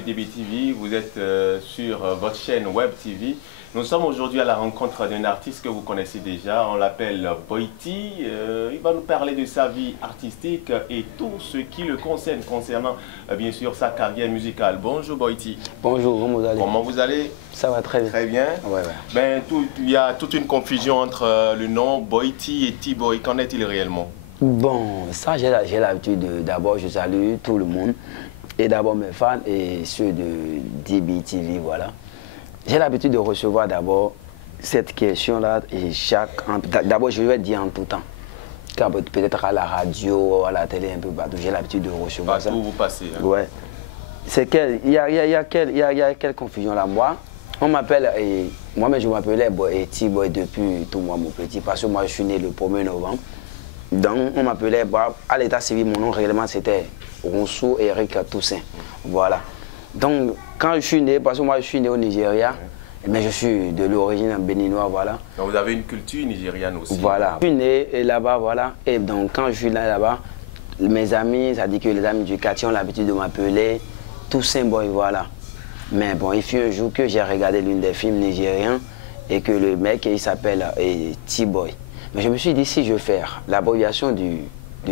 de DBTV, vous êtes sur votre chaîne Web TV. Nous sommes aujourd'hui à la rencontre d'un artiste que vous connaissez déjà, on l'appelle Boity. Il va nous parler de sa vie artistique et tout ce qui le concerne concernant bien sûr sa carrière musicale. Bonjour Boity. Bonjour, comment vous allez? Comment vous allez? Ça va très bien. Très bien. Ouais. Ben, il y a toute une confusion entre le nom Boity et T-Boy. Qu'en est-il réellement? Bon, ça j'ai l'habitude d'abord je salue tout le monde. Et d'abord mes fans et ceux de DBTV, voilà. J'ai l'habitude de recevoir d'abord cette question-là et d'abord je vais dire en tout temps. Peut-être à la radio, à la télé, un peu partout, j'ai l'habitude de recevoir ça. Partout où vous passez. Hein. Ouais. C'est il y a quelle confusion là, moi. On m'appelle, moi-même je m'appelais T-Boy depuis tout moi mon petit, parce que moi je suis né le 1er novembre. Donc on m'appelait, à l'état civil, mon nom réellement c'était Rousseau Eric Toussaint. Voilà. Donc quand je suis né, parce que moi je suis né au Nigeria, mais je suis de l'origine béninoise, voilà. Donc vous avez une culture nigériane aussi. Voilà. Je suis né là-bas, voilà. Et donc quand je suis là-bas, mes amis, ça dit que les amis du quartier ont l'habitude de m'appeler Toussaint Boy, voilà. Mais bon, il fut un jour que j'ai regardé l'une des films nigériens et que le mec, il s'appelle T-Boy. Mais je me suis dit, si je fais l'abréviation du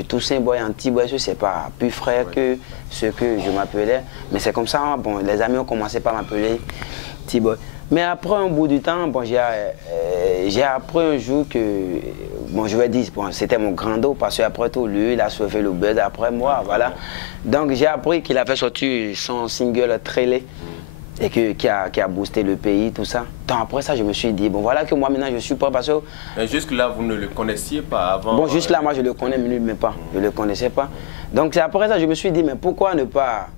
Toussaint Boy en T-Boy, c'est pas plus frère que ce que je m'appelais. Mais c'est comme ça, bon, les amis ont commencé par m'appeler T-Boy. Mais après un bout du temps, bon, j'ai appris un jour que, bon, je vais dire, bon, c'était mon grand dos, parce qu'après tout, lui, il a sauvé le buzz après moi, voilà. Donc j'ai appris qu'il avait sorti son single Trélé. Et qui a boosté le pays, tout ça. Donc après ça, je me suis dit, bon voilà que moi maintenant je suis pas parce que... Mais jusque là, vous ne le connaissiez pas avant? Bon, juste là, moi je le connais, mais pas. Je ne le connaissais pas. Donc c'est après ça, je me suis dit, mais pourquoi ne pas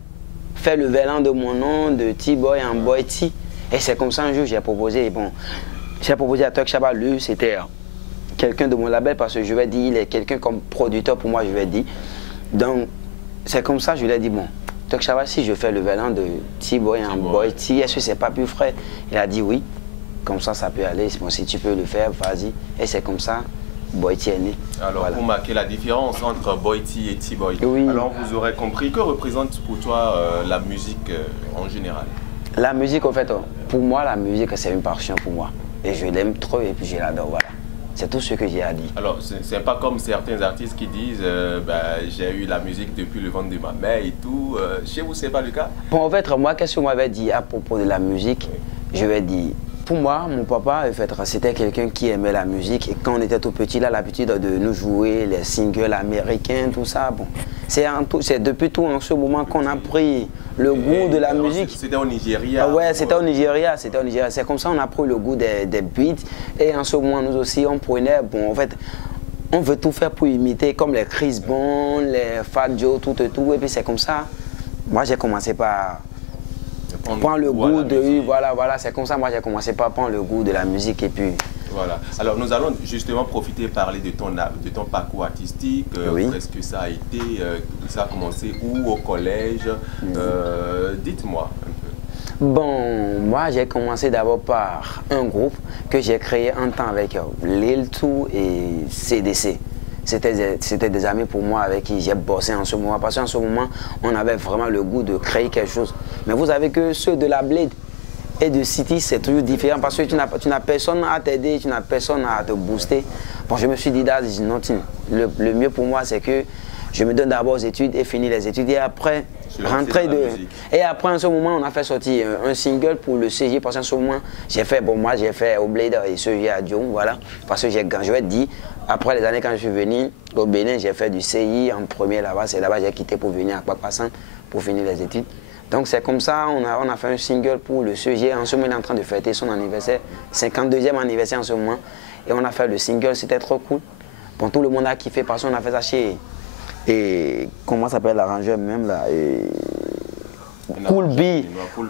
faire le vélan de mon nom, de T-Boy en Boity? Et c'est comme ça un jour, j'ai proposé, bon, j'ai proposé à Tok Shabba, lui, c'était quelqu'un de mon label, parce que je vais dire, il est quelqu'un comme producteur pour moi, je vais dire. Donc c'est comme ça, je lui ai dit, bon, Tok Shabba, si je fais le vélan de T-Boy en Boity, est-ce que c'est pas plus frais? Il a dit oui, comme ça peut aller, bon, si tu peux le faire, vas-y. Et c'est comme ça, Boity est né. Alors voilà. Vous marquez la différence entre Boity et T-Boy. Oui. Alors vous aurez compris, que représente pour toi la musique en général? La musique, en fait, pour moi, la musique c'est une passion pour moi. Et je l'aime trop et puis je l'adore, voilà. C'est tout ce que j'ai à dire. Alors, c'est pas comme certains artistes qui disent j'ai eu la musique depuis le ventre de ma mère et tout. Chez vous, c'est pas le cas? Bon, en fait, moi, qu'est-ce que vous m'avez dit à propos de la musique? Je vais dire, pour moi, mon papa, en fait, c'était quelqu'un qui aimait la musique. Et quand on était tout petit, il a l'habitude de nous jouer les singles américains, tout ça. Bon, c'est depuis tout en ce moment qu'on a pris le goût de la musique. C'était au Nigeria? Ah ouais, c'était au Nigeria, C'est comme ça qu'on a pris le goût des beats. Et en ce moment, nous aussi, on prenait, bon, en fait, on veut tout faire pour imiter, comme les Chris Brown, les Fat Joe, tout et tout. Et puis c'est comme ça, moi j'ai commencé par prendre le goût de... Voilà, c'est comme ça, moi j'ai commencé par prendre le goût de la musique et puis... Voilà. Alors nous allons justement profiter parler de ton parcours artistique. Oui. Est-ce que ça a été, ça a commencé où, au collège? Dites-moi un peu. Bon, moi j'ai commencé d'abord par un groupe que j'ai créé un temps avec Lil Tou et CDC. C'était des amis pour moi avec qui j'ai bossé en ce moment. Parce qu'en ce moment, on avait vraiment le goût de créer quelque chose. Mais vous savez que ceux de la Blade et de City, c'est toujours différent parce que tu n'as personne à t'aider, tu n'as personne à te booster. Bon, je me suis dit, le mieux pour moi, c'est que je me donne d'abord aux études et finis les études. Et après, rentrer de... Et après, en ce moment, on a fait sortir un single pour le CG. Parce qu'en ce moment, j'ai fait, bon, moi, j'ai fait au Blade et CG à Dion, voilà. Parce que je vais te dire, après les années quand je suis venu au Bénin, j'ai fait du CI en premier là-bas. C'est là-bas que j'ai quitté pour venir à Kwakwasan pour finir les études. Donc c'est comme ça, on a fait un single pour le CG. En ce moment, il est en train de fêter son anniversaire, 52e anniversaire en ce moment. Et on a fait le single, c'était trop cool. Bon, tout le monde a kiffé parce qu'on a fait ça chez... Et comment s'appelle l'arrangeur même là? Cool B.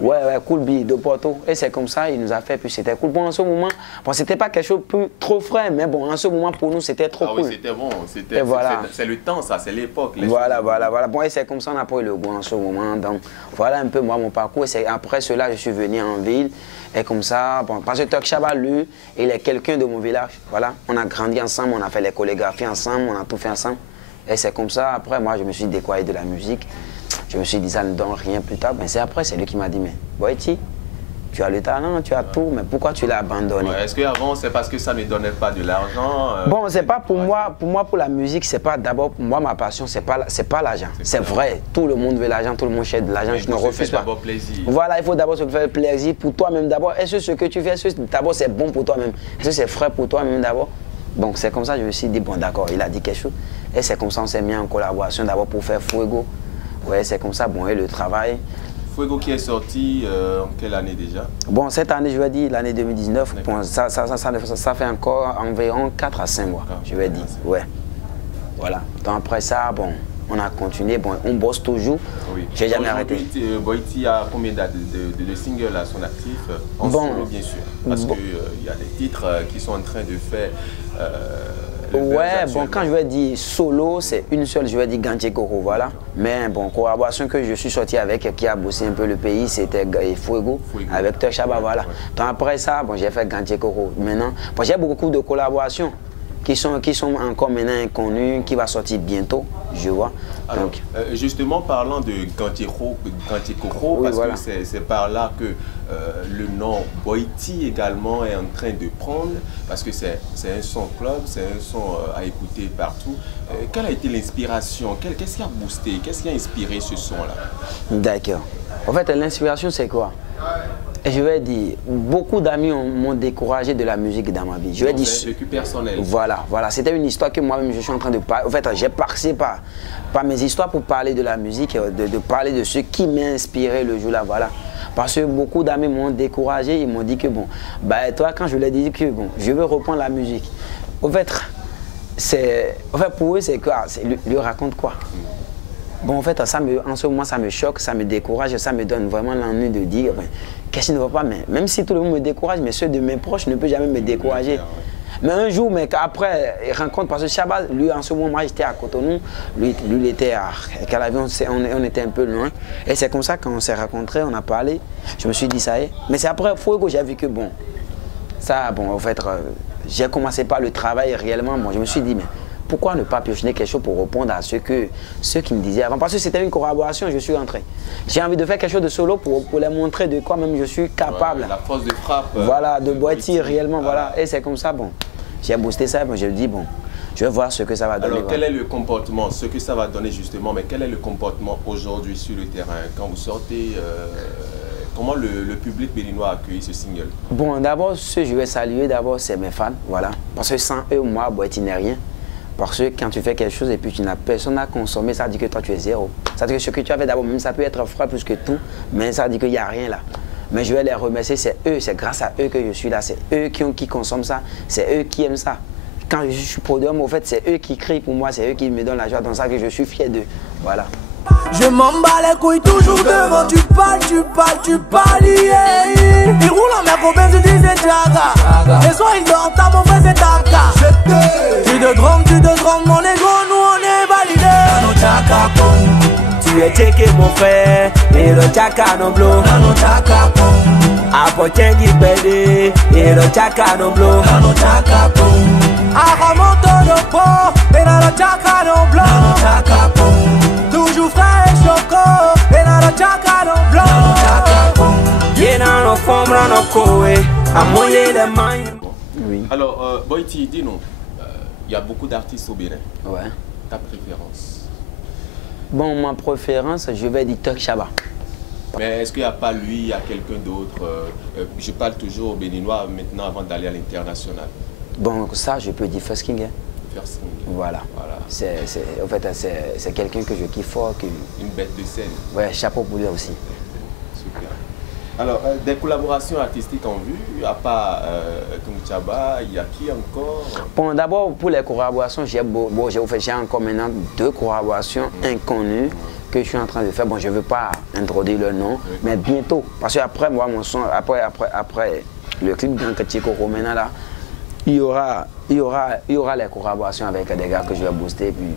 Ouais, Cool B de Porto. Et c'est comme ça, il nous a fait, puis c'était cool. Bon, en ce moment, bon, c'était pas quelque chose de trop frais, mais bon, en ce moment, pour nous, c'était trop cool. Oui, c'était bon. Voilà. C'est le temps, ça, c'est l'époque. Voilà. Bon, et c'est comme ça, on a pris le goût en ce moment. Donc, voilà un peu moi, mon parcours. Et après cela, je suis venu en ville. Et comme ça, bon, parce que Tok Shabba, lui, il est quelqu'un de mon village. Voilà, on a grandi ensemble, on a fait les chorégraphies ensemble, on a tout fait ensemble. Et c'est comme ça, après, moi, je me suis découvert de la musique. Je me suis dit, ça ne donne rien plus tard. Mais c'est après, c'est lui qui m'a dit, mais Boïti, tu as le talent, tu as tout, mais pourquoi tu l'as abandonné? Est-ce qu'avant, c'est parce que ça ne donnait pas de l'argent? Bon, c'est pas pour moi, pour la musique, c'est pas d'abord, pour moi, ma passion, c'est pas l'argent. C'est vrai, tout le monde veut l'argent, tout le monde cherche de l'argent, je ne refuse pas. D'abord plaisir. Voilà, il faut d'abord se faire plaisir pour toi-même d'abord. Est-ce que ce que tu fais, d'abord, c'est bon pour toi-même? Est-ce que c'est frais pour toi-même d'abord? Donc, c'est comme ça que je me suis dit, bon, d'accord, il a dit quelque chose. Et c'est comme ça qu'on s'est mis en collaboration d'abord pour faire Fuego. Ouais, c'est comme ça, bon, et le travail. Fuego qui est sorti en quelle année déjà? Bon, cette année, je vais dire l'année 2019, bon, ça fait encore environ 4 à 5 mois, je vais dire. Ouais. Voilà. Donc après ça, bon, on a continué, bon, on bosse toujours. Oui. J'ai jamais arrêté. Boïti a combien de singles à son actif? En solo, bien sûr. Parce qu'il y a des titres qui sont en train de faire. Ouais, bon, quand je vais dire solo, c'est une seule, je vais dire Gantier Koro, voilà. Mais bon, collaboration que je suis sorti avec, qui a bossé un peu le pays, c'était Fuego, avec Tech Chaba, voilà. Donc après ça, bon, j'ai fait Gantier Koro. Maintenant, bon, j'ai beaucoup de collaborations qui sont encore maintenant inconnues, qui va sortir bientôt, je vois. Alors, donc, justement, parlant de Gantier Koro, oui, parce voilà, que c'est par là que le nom Boïti également est en train de prendre, parce que c'est un son club, c'est un son à écouter partout. Quelle a été l'inspiration? Qu'est-ce qui a boosté? Qu'est-ce qui a inspiré ce son-là? D'accord. En fait, l'inspiration, c'est quoi? Et je vais dire, beaucoup d'amis m'ont découragé de la musique dans ma vie. Je vais dire, c'est vécu personnel. Voilà, voilà. C'était une histoire que moi-même je suis en train de parler. En fait, j'ai passé par mes histoires pour parler de la musique, de parler de ce qui m'a inspiré le jour-là, voilà. Parce que beaucoup d'amis m'ont découragé, ils m'ont dit que bon, bah toi, quand je leur ai dit que bon, je veux reprendre la musique. En fait, pour eux, c'est quoi? Lui raconte quoi? Bon, en fait, en ce moment, ça me choque, ça me décourage, ça me donne vraiment l'ennui de dire qu'est-ce qui ne va pas. Mais même si tout le monde me décourage, mais ceux de mes proches ne peuvent jamais me décourager. Mais un jour, mais après, il rencontre, parce que Chaba, lui, en ce moment, moi, j'étais à Cotonou, lui il était à Calavion, on était un peu loin. Et c'est comme ça qu'on s'est rencontrés, on a parlé. Je me suis dit, ça y est. Mais c'est après Fuego, j'ai vu que bon, ça, bon, en fait, j'ai commencé par le travail réellement. Bon, je me suis dit, mais pourquoi ne pas piocher quelque chose pour répondre à ceux qui me disaient avant? Parce que c'était une collaboration, je suis rentré. J'ai envie de faire quelque chose de solo pour les montrer de quoi même je suis capable. Ouais, la force de frappe. Voilà, de Boïti réellement, voilà. Et c'est comme ça, bon. J'ai boosté ça, bon, je me dis, bon, je vais voir ce que ça va donner. Alors, quel est le comportement, ce que ça va donner justement, mais quel est le comportement aujourd'hui sur le terrain? Quand vous sortez, comment le public béninois a accueilli ce single? Bon, d'abord, ce que je vais saluer, d'abord, c'est mes fans, voilà. Parce que sans eux, moi, Boïti n'est rien. Parce que quand tu fais quelque chose et puis tu n'as personne à consommer, ça dit que toi tu es zéro. Ça dit que ce que tu as fait d'abord, même ça peut être frais plus que tout, mais ça dit qu'il n'y a rien là. Mais je vais les remercier, c'est eux, c'est grâce à eux que je suis là, c'est eux qui consomment ça, c'est eux qui aiment ça. Quand je suis producteur, au fait, c'est eux qui crient pour moi, c'est eux qui me donnent la joie, dans ça que je suis fier d'eux. Voilà. Je m'en bats les couilles toujours devant, tu parles, yeah. Il roule en mer pour bien se dire Jaga. Les soirs il dort, ta mon frère c'est Taka. Tu de drôme, mon ego, nous on est validé. Tu es checké mon frère, et le Chaka non blow. Apportez qui pède, et le Chaka non blow. Aramonto no po, et le Chaka non blow. Toujours frais et choco, et dans le Chaka non blanc. Bien dans nos formes, dans nos couilles, à mouiller les mains. Oui. Alors, Boïti, dis-nous, il y a beaucoup d'artistes au Bénin. Ouais. Ta préférence? Bon, ma préférence, je vais dire Tech Chaba. Mais est-ce qu'il n'y a pas lui, il y a quelqu'un d'autre? Je parle toujours au Béninois maintenant avant d'aller à l'international. Bon, ça, je peux dire First King. First King. Voilà. En fait, c'est quelqu'un que je kiffe fort. Une bête de scène. Ouais, chapeau pour lui aussi. Super. Alors, des collaborations artistiques en vue, à part Chaba, il y a qui encore? Bon, d'abord, pour les collaborations, j'ai encore maintenant 2 collaborations inconnues que je suis en train de faire. Bon, je ne veux pas introduire le nom, mais bientôt. Parce qu'après, moi, mon son, après le clip d'Ankachico Romena, là, il y aura les collaborations avec des gars que je vais booster. Puis...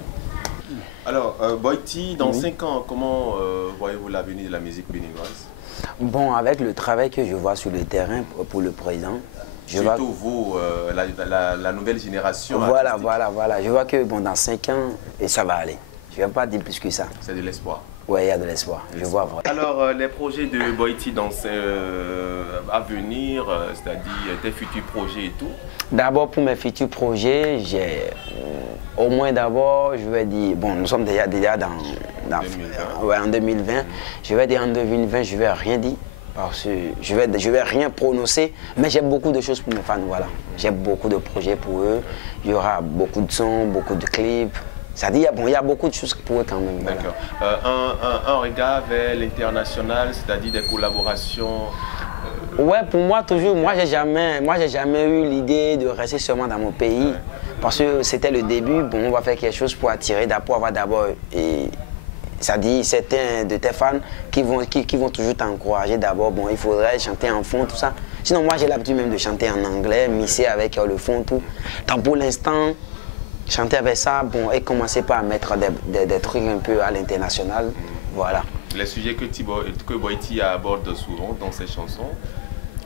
Alors, Boïti, dans 5 ans, comment voyez-vous l'avenir de la musique béninoise? Bon, avec le travail que je vois sur le terrain pour le présent, surtout vous, la nouvelle génération. Voilà. Je vois que bon, dans 5 ans, et ça va aller. Je ne vais pas dire plus que ça. C'est de l'espoir. Oui, il y a de l'espoir, je vois vraiment. Alors, les projets de Boity à venir, c'est-à-dire tes futurs projets et tout? D'abord, pour mes futurs projets, j'ai au moins d'abord, je vais dire, bon, nous sommes déjà en 2020. Je vais dire en 2020, je ne vais rien dire. Parce que je vais rien prononcer, mais j'ai beaucoup de choses pour mes fans, voilà. J'ai beaucoup de projets pour eux. Il y aura beaucoup de sons, beaucoup de clips. C'est-à-dire, bon, il y a beaucoup de choses pour eux quand même. D'accord. Voilà. Un regard vers l'international, c'est-à-dire des collaborations. Ouais, pour moi toujours, moi j'ai jamais eu l'idée de rester seulement dans mon pays. Ouais. Parce que c'était le début, bon, on va faire quelque chose pour attirer, pour avoir d'abord. C'est-à-dire certains de tes fans qui vont toujours t'encourager d'abord. Bon, il faudrait chanter en fond, tout ça. Sinon, moi, j'ai l'habitude même de chanter en anglais, mixer avec le fond, tout. Donc, pour l'instant, chanter avec ça, bon, et commencer par mettre des trucs un peu à l'international. Voilà. Les sujets que Boity aborde souvent dans ses chansons?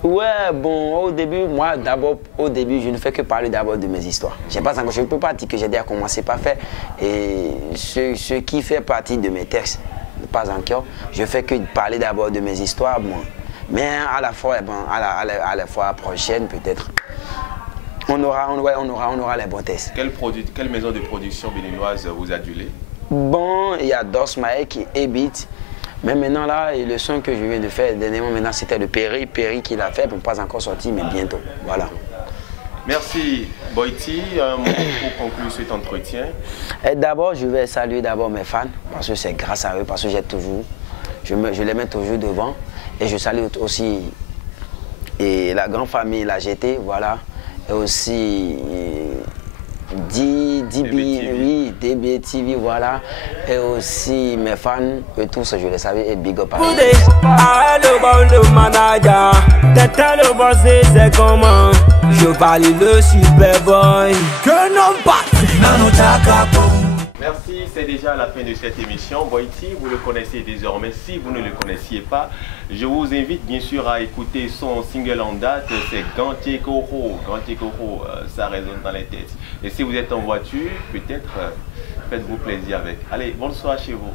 Ouais, bon, au début, moi, d'abord, je ne fais que parler d'abord de mes histoires. Je ne peux pas dire que j'ai déjà commencé par faire. Et ce qui fait partie de mes textes, pas encore, je fais que parler d'abord de mes histoires, bon. Mais à la fois, bon, à la fois prochaine, peut-être, on aura les bons textes. Quelle maison de production béninoise vous adulez? Bon, il y a Dos Mike et Beat. Mais maintenant, là, le son que je viens de faire, dernièrement, maintenant, c'était le Perry qui l'a fait, bon, pas encore sorti, mais bientôt. Voilà. Merci, Boity. Un mot pour conclure cet entretien. D'abord, je vais saluer d'abord mes fans, parce que c'est grâce à eux, parce que je les mets toujours devant. Et je salue aussi la grande famille, la GT, voilà. Et aussi DB TV, voilà. Et aussi mes fans, et tous, je les savais, et big up à eux. Le manager, le boss, c'est comment je valide le Superboy. Que non pas. Merci, c'est déjà la fin de cette émission. Boity, vous le connaissez désormais. Si vous ne le connaissiez pas, je vous invite bien sûr à écouter son single en date, c'est Gantier Koro. Gantier Koro, ça résonne dans les têtes. Et si vous êtes en voiture, peut-être faites-vous plaisir avec. Allez, bonsoir chez vous.